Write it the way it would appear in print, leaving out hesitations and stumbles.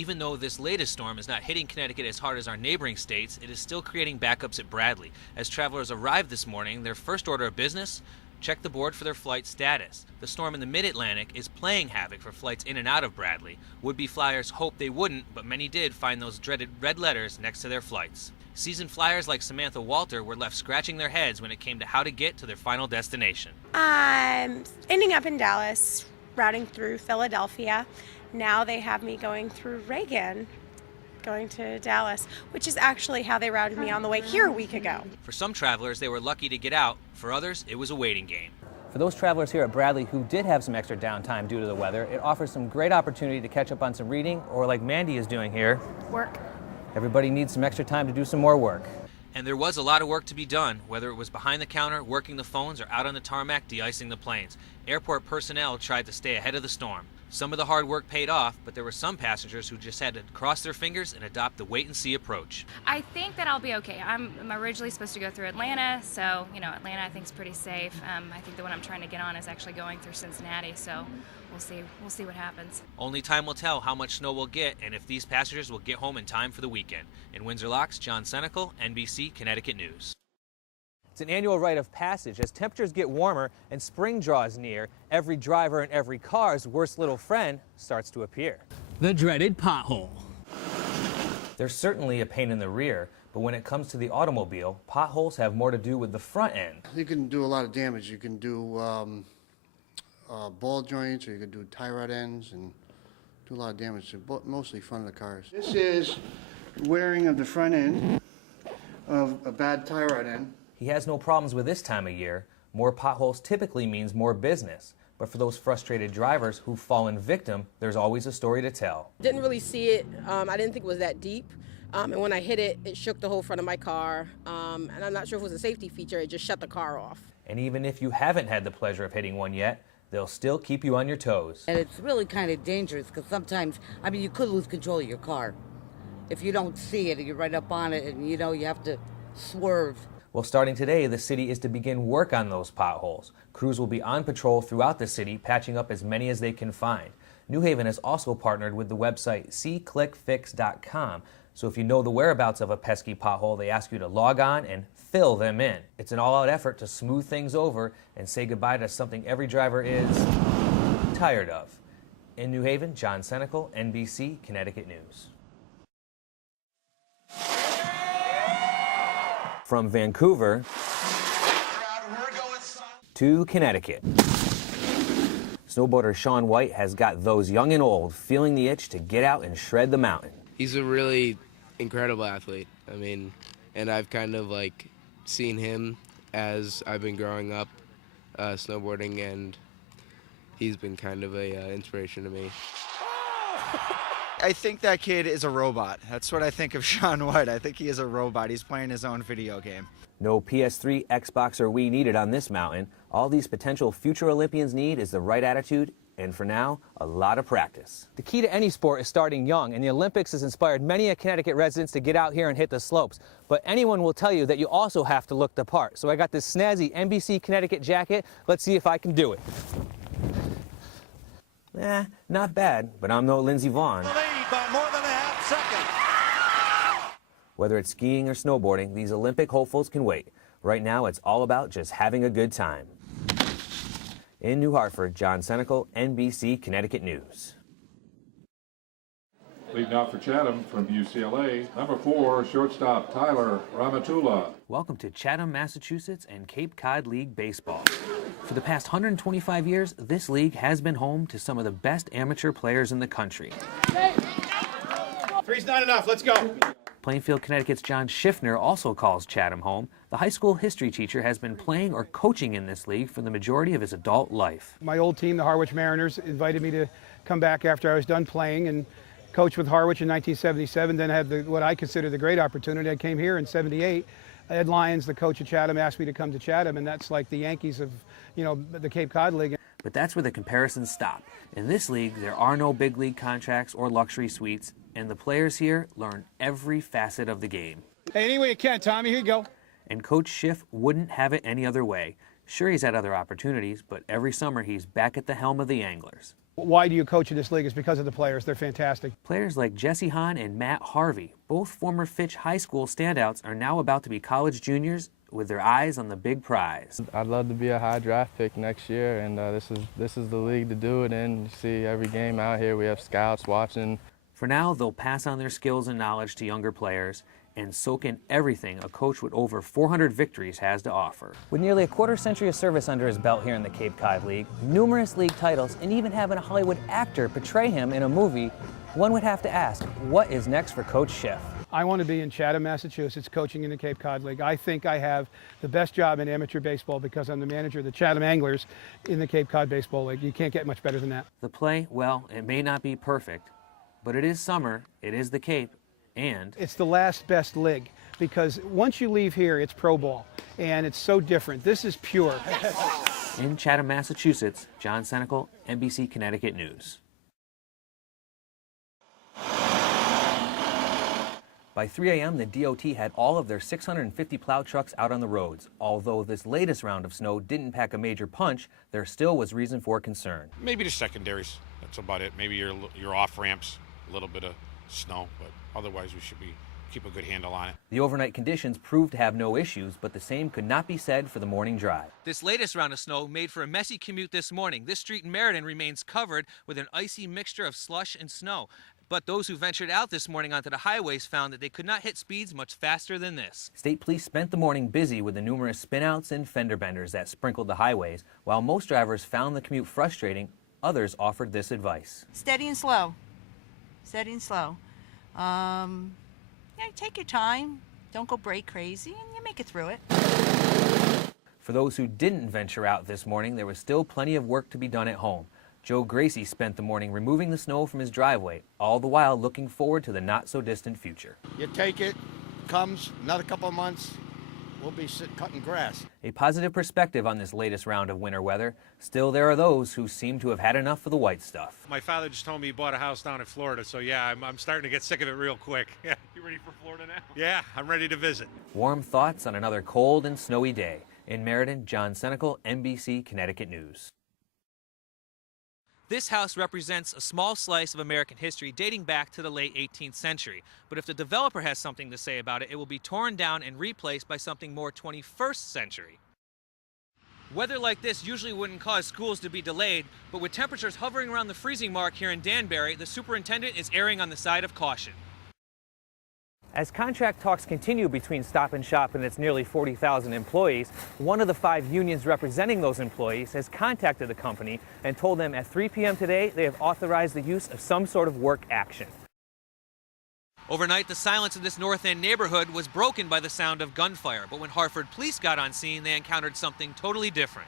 Even though this latest storm is not hitting Connecticut as hard as our neighboring states, it is still creating backups at Bradley. As travelers arrived this morning, their first order of business: check the board for their flight status. The storm in the mid-Atlantic is playing havoc for flights in and out of Bradley. Would-be flyers hoped they wouldn't, but many did find those dreaded red letters next to their flights. Seasoned flyers like Samantha Walter were left scratching their heads when it came to how to get to their final destination. I'm ending up in Dallas, routing through Philadelphia. Now they have me going through Reagan, going to Dallas, which is actually how they routed me on the way here a week ago. For some travelers, they were lucky to get out. For others, it was a waiting game. For those travelers here at Bradley who did have some extra downtime due to the weather, it offers some great opportunity to catch up on some reading, or like Mandy is doing here, Work. everybody needs some extra time to do some more work. And there was a lot of work to be done, whether it was behind the counter, working the phones, or out on the tarmac, de-icing the planes. Airport personnel tried to stay ahead of the storm. Some of the hard work paid off, but there were some passengers who just had to cross their fingers and adopt the wait-and-see approach. I think that I'll be okay. I'm originally supposed to go through Atlanta, so, Atlanta I think is pretty safe. I think the one I'm trying to get on is actually going through Cincinnati, so we'll see what happens. Only time will tell how much snow we'll get and if these passengers will get home in time for the weekend. In Windsor Locks, John Senecal, NBC Connecticut News. It's an annual rite of passage. As temperatures get warmer and spring draws near, every driver and every car's worst little friend starts to appear. The dreaded pothole. There's certainly a pain in the rear, but when it comes to the automobile, potholes have more to do with the front end. You can do a lot of damage. You can do ball joints, or you can do tie rod ends, and do a lot of damage to mostly front of the cars. This is wearing of the front end of a bad tie rod end. He has no problems with this time of year. More potholes typically means more business. But for those frustrated drivers who've fallen victim, there's always a story to tell. Didn't really see it. I didn't think it was that deep. And when I hit it, it shook the whole front of my car. And I'm not sure if it was a safety feature. It just shut the car off. And even if you haven't had the pleasure of hitting one yet, they'll still keep you on your toes. And it's really kind of dangerous because sometimes, you could lose control of your car. If you don't see it and you're right up on it and, you have to swerve. Well, starting today, the city is to begin work on those potholes. Crews will be on patrol throughout the city, patching up as many as they can find. New Haven has also partnered with the website seeclickfix.com. So if you know the whereabouts of a pesky pothole, they ask you to log on and fill them in. It's an all-out effort to smooth things over and say goodbye to something every driver is tired of. In New Haven, John Senecal, NBC Connecticut News. From Vancouver to Connecticut, snowboarder Shaun White has got those young and old feeling the itch to get out and shred the mountain. He's a really incredible athlete. And I've kind of seen him as I've been growing up snowboarding, and he's been kind of a inspiration to me. I think that kid is a robot. That's what I think of Shaun White. I think he is a robot. He's playing his own video game. No PS3, Xbox, or Wii needed on this mountain. All these potential future Olympians need is the right attitude, and for now, a lot of practice. The key to any sport is starting young, and the Olympics has inspired many Connecticut residents to get out here and hit the slopes. But anyone will tell you that you also have to look the part. So I got this snazzy NBC Connecticut jacket. Let's see if I can do it. Not bad, but I'm no Lindsey Vonn. By more than a half second. Whether it's skiing or snowboarding, these Olympic hopefuls can wait. Right now, it's all about just having a good time. In New Hartford, John Senecal, NBC Connecticut News. Leading out for Chatham from UCLA, number 4, shortstop Tyler Ramatula. Welcome to Chatham, Massachusetts and Cape Cod League Baseball. For the past 125 years, this league has been home to some of the best amateur players in the country. Three's not enough, let's go. Plainfield, Connecticut's John Schiffner also calls Chatham home. The high school history teacher has been playing or coaching in this league for the majority of his adult life. My old team, the Harwich Mariners, invited me to come back after I was done playing and coach with Harwich in 1977. Then I had what I consider the great opportunity. I came here in '78. Ed Lyons, the coach of Chatham, asked me to come to Chatham, and that's like the Yankees of, the Cape Cod League. But that's where the comparisons stop. In this league, there are no big league contracts or luxury suites, and the players here learn every facet of the game. Hey, any way you can, Tommy, here you go. And Coach Schiff wouldn't have it any other way. Sure, he's had other opportunities, but every summer he's back at the helm of the Anglers. Why do you coach in this league? It's because of the players. They're fantastic. Players like Jesse Hahn and Matt Harvey, both former Fitch High School standouts, are now about to be college juniors with their eyes on the big prize. I'd love to be a high draft pick next year, and this is the league to do it in. You see every game out here, we have scouts watching. For now, they'll pass on their skills and knowledge to younger players and soak in everything a coach with over 400 victories has to offer. With nearly a quarter-century of service under his belt here in the Cape Cod League, numerous league titles, and even having a Hollywood actor portray him in a movie, one would have to ask, what is next for Coach Schiff? I want to be in Chatham, Massachusetts, coaching in the Cape Cod League. I think I have the best job in amateur baseball because I'm the manager of the Chatham Anglers in the Cape Cod Baseball League. You can't get much better than that. The play, well, it may not be perfect, but it is summer, it is the Cape, and it's the last best league because once you leave here, it's pro ball, and it's so different. This is pure. In Chatham, Massachusetts, John Senecal, NBC Connecticut News. By 3 a.m., the DOT had all of their 650 plow trucks out on the roads. Although this latest round of snow didn't pack a major punch, there still was reason for concern. Maybe the secondaries, that's about it. Maybe your off ramps, a little bit of snow, but otherwise we should keep a good handle on it. The overnight conditions proved to have no issues, but the same could not be said for the morning drive. This latest round of snow made for a messy commute this morning. This street in Meriden remains covered with an icy mixture of slush and snow. But those who ventured out this morning onto the highways found that they could not hit speeds much faster than this. State police spent the morning busy with the numerous spinouts and fender benders that sprinkled the highways. While most drivers found the commute frustrating, others offered this advice. Steady and slow. Steady and slow. Yeah, take your time. Don't go brake crazy, and you make it through it. For those who didn't venture out this morning, there was still plenty of work to be done at home. Joe Gracie spent the morning removing the snow from his driveway, all the while looking forward to the not-so-distant future. You take it, comes another couple of months, we'll be cutting grass. A positive perspective on this latest round of winter weather. Still, there are those who seem to have had enough of the white stuff. My father just told me he bought a house down in Florida, so yeah, I'm starting to get sick of it real quick. Yeah. You ready for Florida now? Yeah, I'm ready to visit. Warm thoughts on another cold and snowy day. In Meriden, John Senecal, NBC Connecticut News. This house represents a small slice of American history dating back to the late 18th century. But if the developer has something to say about it, it will be torn down and replaced by something more 21st century. Weather like this usually wouldn't cause schools to be delayed, but with temperatures hovering around the freezing mark here in Danbury, the superintendent is erring on the side of caution. As contract talks continue between Stop and Shop and its nearly 40,000 employees, one of the 5 unions representing those employees has contacted the company and told them at 3 p.m. today they have authorized the use of some sort of work action. Overnight, the silence in this North End neighborhood was broken by the sound of gunfire, but when Hartford police got on scene, they encountered something totally different.